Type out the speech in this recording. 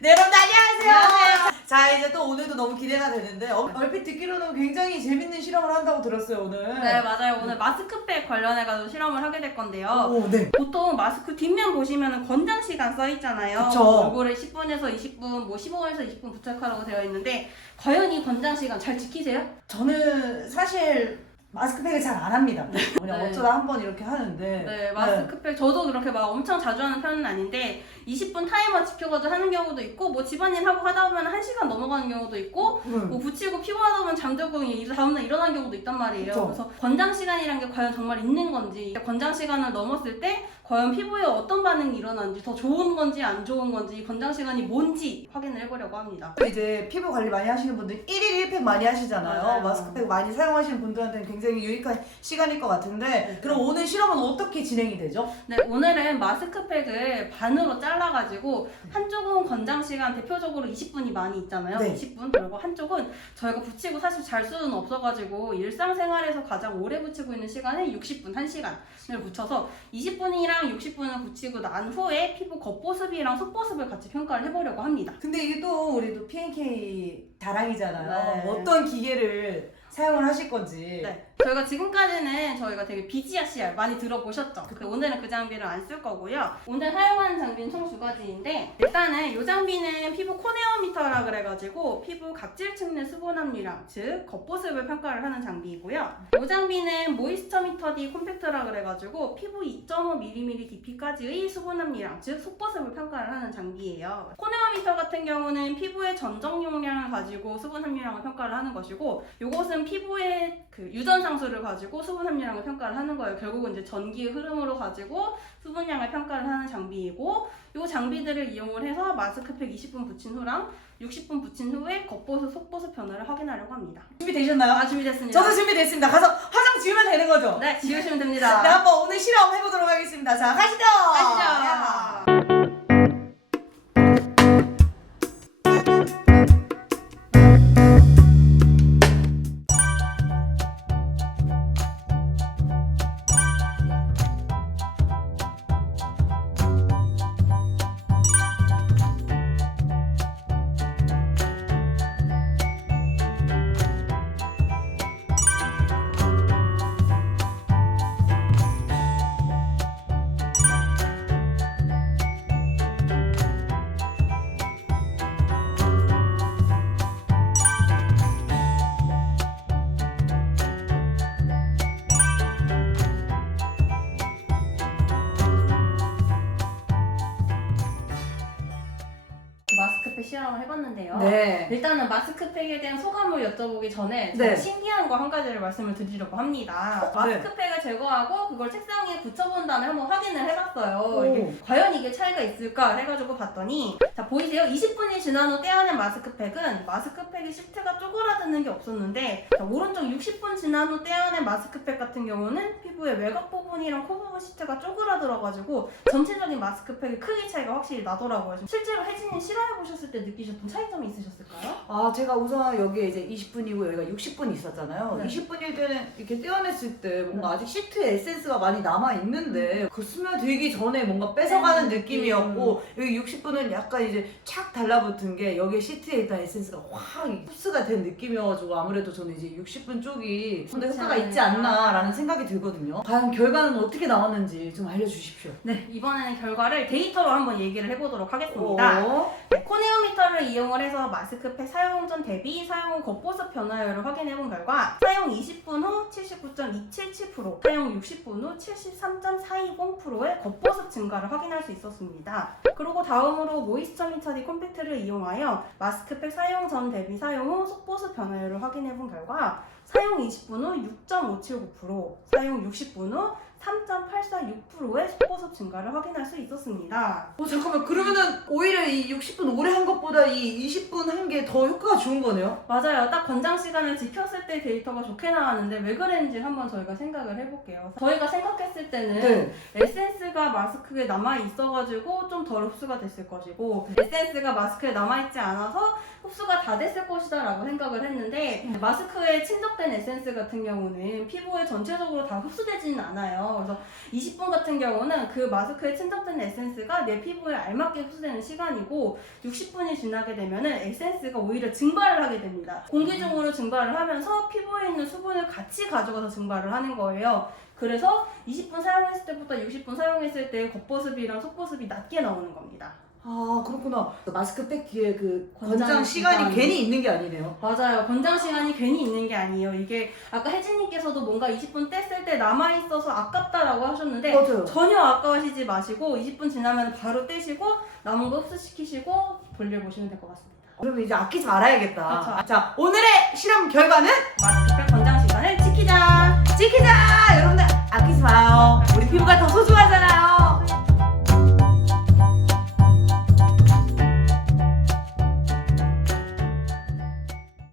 네, 여러분 안녕하세요. 자, 이제 또 오늘도 너무 기대가 되는데 얼핏 듣기로는 굉장히 재밌는 실험을 한다고 들었어요, 오늘. 네, 맞아요. 오늘 마스크팩 관련해가지고 실험을 하게 될 건데요. 오, 네. 보통 마스크 뒷면 보시면 권장 시간 써있잖아요. 그쵸. 얼굴에 10분에서 20분, 뭐 15분에서 20분 부착하라고 되어 있는데 과연 이 권장 시간 잘 지키세요? 저는 사실 마스크팩을 잘 안 합니다. 그냥 네. 어쩌다 한번 이렇게 하는데. 네, 마스크팩 저도 그렇게 막 엄청 자주 하는 편은 아닌데 20분 타이머 지켜가지고 하는 경우도 있고 뭐 집안일 하고 하다 보면 1시간 넘어가는 경우도 있고 뭐 붙이고 피곤하다 보면 잠들고 다음날 일어나는 경우도 있단 말이에요. 그쵸. 그래서 권장 시간이란 게 과연 정말 있는 건지, 권장 시간을 넘었을 때 과연 피부에 어떤 반응이 일어나는지, 더 좋은 건지 안 좋은 건지, 권장 시간이 뭔지 확인을 해보려고 합니다. 이제 피부 관리 많이 하시는 분들 1일 1팩 많이 하시잖아요. 맞아요. 마스크팩 많이 사용하시는 분들한테는 굉장히 유익한 시간일 것 같은데 네. 그럼 오늘 실험은 어떻게 진행이 되죠? 네, 오늘은 마스크팩을 반으로 잘라가지고 한쪽은 권장 시간 대표적으로 20분이 많이 있잖아요. 네. 20분. 그리고 한쪽은 저희가 붙이고 사실 잘 수는 없어가지고 일상생활에서 가장 오래 붙이고 있는 시간은 60분, 1시간을 붙여서 20분이랑 60분을 붙이고 난 후에 피부 겉보습이랑 속보습을 같이 평가를 해보려고 합니다. 근데 이게 또 우리도 P&K 자랑이잖아요. 네. 어떤 기계를 사용을 하실 건지. 네. 저희가 지금까지는 저희가 되게 BGR 많이 들어보셨죠? 오늘은 그 장비를 안 쓸 거고요. 오늘 사용하는 장비는 총 2가지인데 일단은 이 장비는 피부 코네오미터라 그래가지고 피부 각질층 내 수분 함유량, 즉 겉보습을 평가를 하는 장비이고요. 이 장비는 모이스처미터 D 콤팩트라 그래가지고 피부 2.5mm 깊이까지의 수분 함유량, 즉 속보습을 평가를 하는 장비예요. 코네오미터 같은 경우는 피부의 전정 용량을 가지고 수분 함유량을 평가를 하는 것이고, 이것은 피부의 그 유전상수를 가지고 수분 함유량을 평가를 하는 거예요. 결국은 이제 전기의 흐름으로 가지고 수분량을 평가를 하는 장비이고, 이 장비들을 이용을 해서 마스크팩 20분 붙인 후랑 60분 붙인 후에 겉보습, 속보습 변화를 확인하려고 합니다. 준비되셨나요? 준비됐습니다. 저도 준비됐습니다. 가서 화장 지우면 되는 거죠? 네, 지우시면 됩니다. 네, 한번 오늘 실험 해보도록 하겠습니다. 자, 가시죠! 야. 가시죠. 마스크팩 실험을 해봤는데요. 네. 일단은 마스크팩에 대한 소감을 여쭤보기 전에 네. 신기한 거 한 가지를 말씀을 드리려고 합니다. 마스크팩을 제거하고 그걸 책상 위에 붙여본 다음에 한번 확인을 해봤어요. 오. 이게 과연 이게 차이가 있을까 해가지고 봤더니, 자 보이세요? 20분이 지난 후 떼어낸 마스크팩은 마스크팩의 시트가 쪼그라드는 게 없었는데, 자, 오른쪽 60분 지난 후 떼어낸 마스크팩 같은 경우는 피부의 외곽 부분이랑 코 부분 시트가 쪼그라들어가지고 전체적인 마스크팩의 크기 차이가 확실히 나더라고요. 실제로 혜진님 실험해보셨을 때 느끼셨던 차이점이 있으셨을까요? 아, 제가 우선 여기에 이제 20분이고 여기가 60분이 있었잖아요. 네. 20분일 때는 이렇게 떼어냈을 때 뭔가 아직 시트에 에센스가 많이 남아있는데 그 스며 들기 전에 뭔가 뺏어가는 느낌이었고, 여기 60분은 약간 이제 착 달라붙은 게 여기에 시트에 있던 에센스가 확 흡수가 된 느낌이어가지고 아무래도 저는 이제 60분 쪽이 좀 더 효과가 있지 않나라는 생각이 들거든요. 과연 결과는 어떻게 나왔는지 좀 알려주십시오. 네, 이번에는 결과를 데이터로 한번 얘기를 해보도록 하겠습니다. 네, 코네오미터를 이용을 해서 마스크팩 사용 전 대비 사용 후 겉보습 변화율을 확인해본 결과 사용 20분 후 79.277%, 사용 60분 후 73.420%의 겉보습 증가를 확인할 수 있었습니다. 그리고 다음으로 모이스처미터 D 콤팩트를 이용하여 마스크팩 사용 전 대비 사용 후 속보습 변화율을 확인해본 결과 사용 20분 후 6.579%, 사용 60분 후 3.846%의 속보습 증가를 확인할 수 있었습니다. 잠깐만, 그러면은 오히려 이 60분 오래 한 것보다 이 20분 한 게 더 효과가 좋은 거네요? 맞아요. 딱 권장 시간을 지켰을 때 데이터가 좋게 나왔는데 왜 그랬는지 한번 저희가 생각을 해볼게요. 저희가 생각했을 때는 네. 에센스가 마스크에 남아있어가지고 좀 덜 흡수가 됐을 것이고, 에센스가 마스크에 남아있지 않아서 흡수가 다 됐을 것이다 라고 생각을 했는데 마스크에 친접된 에센스 같은 경우는 피부에 전체적으로 다 흡수되지는 않아요. 그래서 20분 같은 경우는 그 마스크에 친접된 에센스가 내 피부에 알맞게 흡수되는 시간이고 60분이 지나게 되면은 에센스가 오히려 증발을 하게 됩니다. 공기 중으로 증발을 하면서 피부에 있는 수분을 같이 가져가서 증발을 하는 거예요. 그래서 20분 사용했을 때부터 60분 사용했을 때 겉보습이랑 속보습이 낮게 나오는 겁니다. 아 그렇구나. 마스크팩 뒤에 그 권장 권장 시간이 시간이. 괜히 있는 게 아니네요. 맞아요. 권장 시간이 괜히 있는 게 아니에요. 이게 아까 혜진님께서도 뭔가 20분 뗐을 때 남아있어서 아깝다라고 하셨는데 맞아요. 전혀 아까워하시지 마시고 20분 지나면 바로 떼시고 남은 거 흡수시키시고 볼일 보시면 될 것 같습니다. 그러면 이제 아끼지 말아야겠다. 그쵸. 자 오늘의 실험 결과는 마스크팩 권장